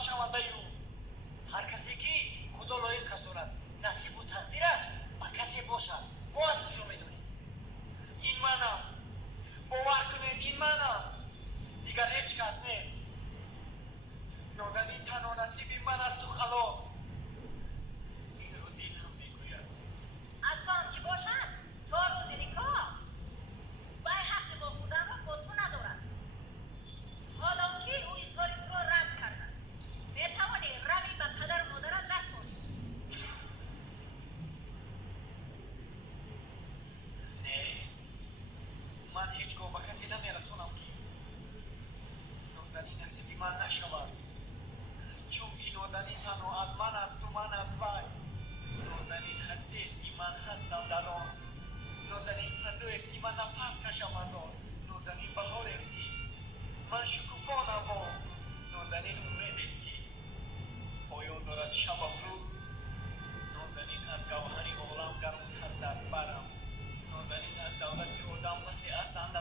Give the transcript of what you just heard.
شونده او. هر کسی که خدا لایق قصورد نصیب و تقدیرش با کسی باشد. ما از کجا میدونیم؟ این منم. باور کنید این منم. دیگر هیچ کس نیست. نازنین تنها نصیبی من است و خلاص. این رو دلم میگوید. از تو هم که باشد تا روز نکاح بای حق با بودن را با تو ندارد. حالا که او اظهار تو را رد کرده میتوانی روی به پدر و مادرت رسانی. نه، من هیچگاه به کسی نمیرسونم که نازنین نصیبی من نشود. چون که نازنین تنها از من است و من از وی. نازنین هستی است که من هستم در آن. نازنین فضایی است که من نفس کشم از آن. نازنین بهاری است که من شکوفا نوام. نازنین امید است که پایان دارد شب و روز. نازنین از گوهر عالم گرمتر در برم. نازنین از دولت آدم بسی ارزنده